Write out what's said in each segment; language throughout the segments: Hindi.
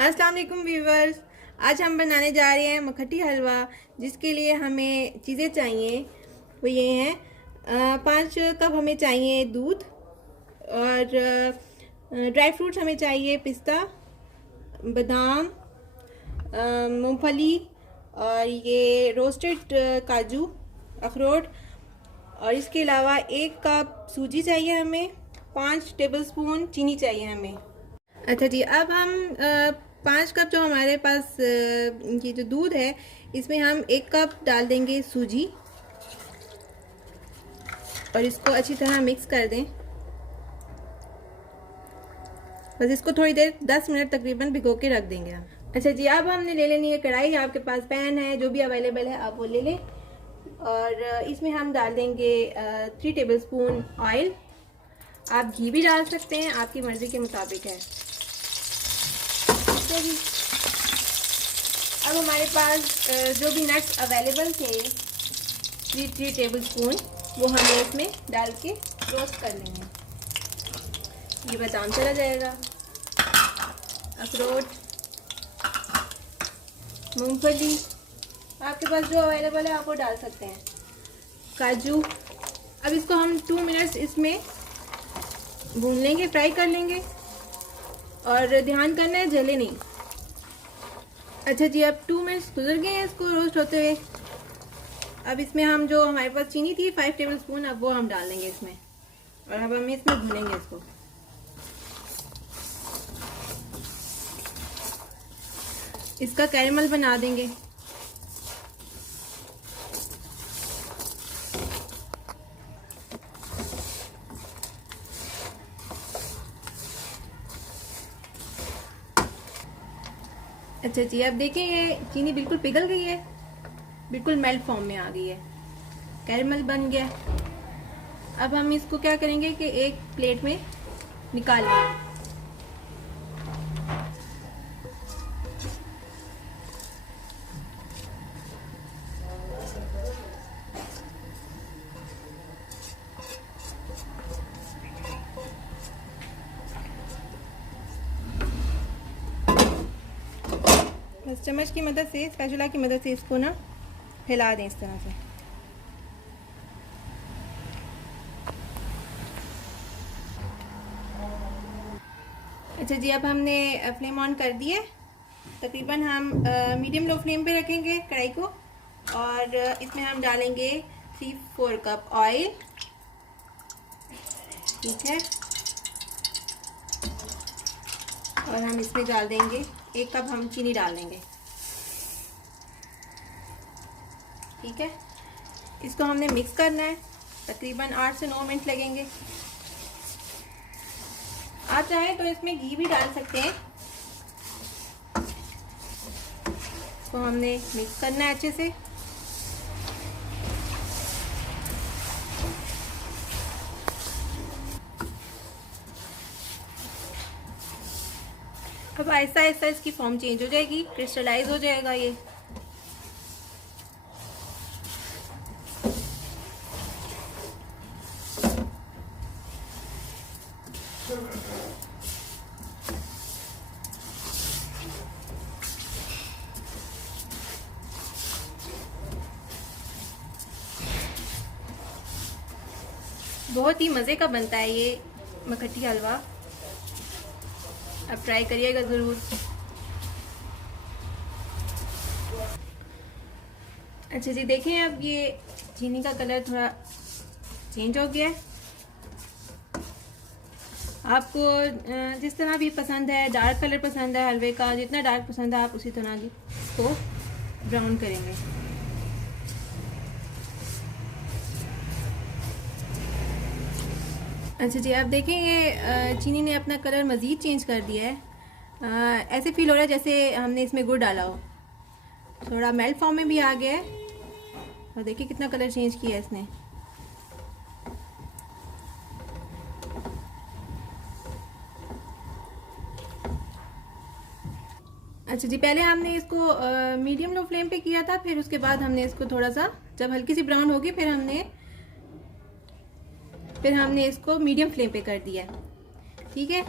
अस्सलाम वालेकुम व्यूवर्स। आज हम बनाने जा रहे हैं मखटी हलवा। जिसके लिए हमें चीज़ें चाहिए वो ये हैं। 5 कप हमें चाहिए दूध और ड्राई फ्रूट्स हमें चाहिए पिस्ता, बादाम, मूंगफली और ये रोस्टेड काजू, अखरोट। और इसके अलावा 1 कप सूजी चाहिए हमें, 5 टेबलस्पून चीनी चाहिए हमें। अच्छा जी, अब हम 5 कप जो हमारे पास ये जो दूध है इसमें हम 1 कप डाल देंगे सूजी और इसको अच्छी तरह मिक्स कर दें। बस इसको थोड़ी देर 10 मिनट तकरीबन भिगो के रख देंगे हम। अच्छा जी, अब हमने ले लेनी है कढ़ाई। आपके पास पैन है, जो भी अवेलेबल है आप वो ले लें। और इसमें हम डाल देंगे 3 टेबलस्पून ऑयल। आप घी भी डाल सकते हैं, आपकी मर्ज़ी के मुताबिक है। जी, अब हमारे पास जो भी नट्स अवेलेबल थे 3 टेबलस्पून वो हमें इसमें डाल के रोस्ट कर लेंगे। ये बादाम चला जाएगा, अखरोट, मूंगफली, आपके पास जो अवेलेबल है आप वो डाल सकते हैं, काजू। अब इसको हम 2 मिनट्स इसमें भून लेंगे, फ्राई कर लेंगे और ध्यान करना है जले नहीं। अच्छा जी, अब 2 मिनट्स गुजर गए हैं इसको रोस्ट होते हुए। अब इसमें हम जो हमारे पास चीनी थी 5 टेबलस्पून, अब वो हम डाल देंगे इसमें और अब हम इसमें भूनेंगे इसको। इसका कैरेमल बना देंगे। अच्छा जी, अब देखें ये चीनी बिल्कुल पिघल गई है, बिल्कुल मेल्ट फॉर्म में आ गई है, कैरेमल बन गया। अब हम इसको क्या करेंगे कि एक प्लेट में निकाल लेंगे। बस चम्मच की मदद से, स्पैचुला की मदद से इसको ना हिला दें इस तरह से। अच्छा जी, अब हमने फ्लेम ऑन कर दिया। तकरीबन हम मीडियम लो फ्लेम पे रखेंगे कढ़ाई को और इसमें हम डालेंगे 3-4 कप ऑयल। ठीक है, और हम इसमें डाल देंगे 1 कप हम चीनी डाल देंगे। ठीक है, इसको हमने मिक्स करना है, तकरीबन 8 से 9 मिनट लगेंगे। आप चाहें तो इसमें घी भी डाल सकते हैं। इसको हमने मिक्स करना है अच्छे से। अब आहिस्ता आहिस्ता इसकी फॉर्म चेंज हो जाएगी, क्रिस्टलाइज हो जाएगा ये। बहुत ही मज़े का बनता है ये मखटी हलवा, अब ट्राई करिएगा ज़रूर। अच्छा जी, देखें अब ये चीनी का कलर थोड़ा चेंज हो गया है। आपको जिस तरह भी पसंद है, डार्क कलर पसंद है हलवे का, जितना डार्क पसंद है आप उसी तरह इसको ब्राउन करेंगे। अच्छा जी, आप देखें ये चीनी ने अपना कलर मज़ीद चेंज कर दिया है। ऐसे फील हो रहा है जैसे हमने इसमें गुड़ डाला हो। थोड़ा मेल्ट फॉर्म में भी आ गया है और देखिए कितना कलर चेंज किया है इसने। अच्छा जी, पहले हमने इसको मीडियम लो फ्लेम पे किया था, फिर उसके बाद हमने इसको थोड़ा सा जब हल्की सी ब्राउन होगी फिर हमने इसको मीडियम फ्लेम पे कर दिया। ठीक है,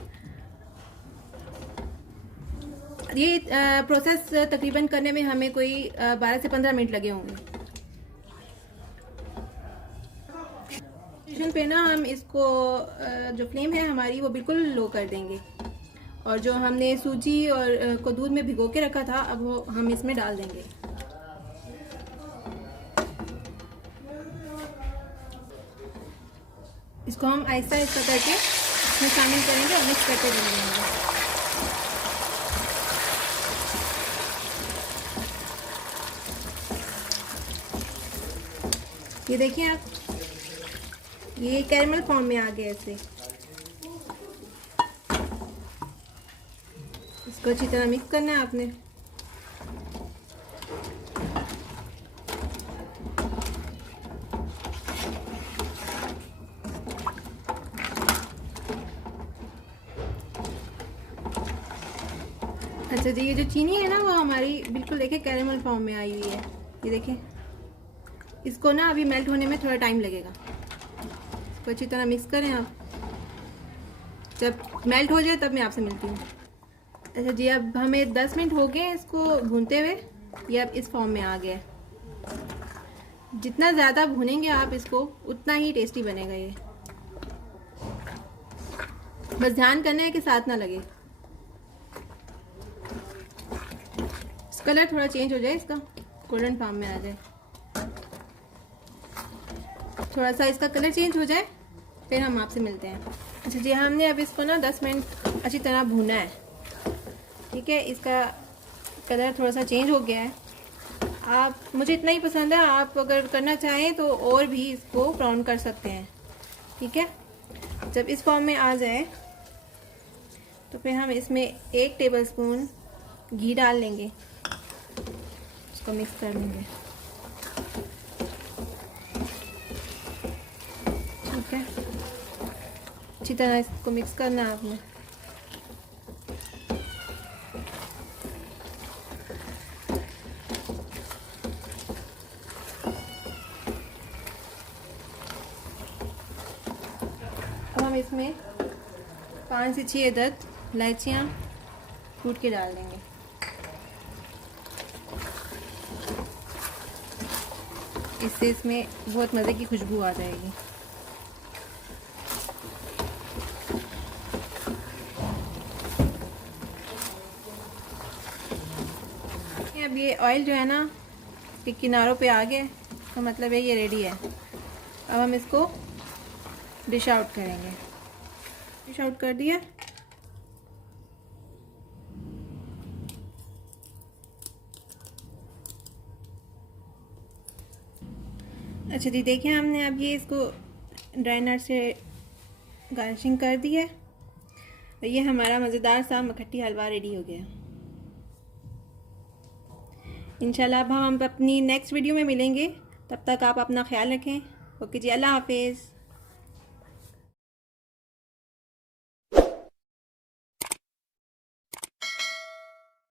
ये प्रोसेस तकरीबन करने में हमें कोई 12 से 15 मिनट लगे होंगे। स्टेशन पे ना हम इसको जो फ्लेम है हमारी वो बिल्कुल लो कर देंगे, और जो हमने सूजी और को दूध में भिगो के रखा था अब वो हम इसमें डाल देंगे। इसको हम आहिस्ता आहिस्ता करके इसमें शामिल करेंगे और मिक्स करते रहेंगे। ये देखिए आप, ये कैरमल फॉर्म में आ गया ऐसे। इसको अच्छी तरह मिक्स करना है आपने। अच्छा जी, ये जो चीनी है ना वो हमारी बिल्कुल देखिए कैरेमल फॉर्म में आई हुई है। ये देखिए, इसको ना अभी मेल्ट होने में थोड़ा टाइम लगेगा। इसको अच्छी तरह मिक्स करें आप। जब मेल्ट हो जाए तब मैं आपसे मिलती हूँ। अच्छा जी, अब हमें 10 मिनट हो गए इसको भूनते हुए। ये अब इस फॉर्म में आ गया है। जितना ज़्यादा भूनेंगे आप इसको उतना ही टेस्टी बनेगा ये। बस ध्यान करना है कि साथ ना लगे। कलर थोड़ा चेंज हो जाए, इसका गोल्डन फॉर्म में आ जाए, थोड़ा सा इसका कलर चेंज हो जाए, फिर हम आपसे मिलते हैं। अच्छा जी, हमने अब इसको ना 10 मिनट अच्छी तरह भूना है। ठीक है, इसका कलर थोड़ा सा चेंज हो गया है। आप, मुझे इतना ही पसंद है, आप अगर करना चाहें तो और भी इसको ब्राउन कर सकते हैं। ठीक है, जब इस फॉर्म में आ जाए तो फिर हम इसमें 1 टेबलस्पून घी डाल लेंगे। इसको मिक्स कर लेंगे। ठीक है, अच्छी तरह इसको मिक्स करना है आपने। अब हम इसमें 5 से 6 अदद इलायचियाँ कूट के डाल देंगे। इससे इसमें बहुत मज़े की खुशबू आ जाएगी। अब ये ऑयल जो है ना कि किनारों पे आ गया, तो मतलब है ये रेडी है। अब हम इसको डिश आउट करेंगे। डिश आउट कर दिया। अच्छा जी, देखिए हमने अब ये इसको ड्राई नट से गार्निशिंग कर दी है, और ये हमारा मज़ेदार सा मखट्टी हलवा रेडी हो गया। इंशाल्लाह अब हम अपनी नेक्स्ट वीडियो में मिलेंगे। तब तक आप अपना ख्याल रखें। ओके जी, अल्लाह हाफिज़।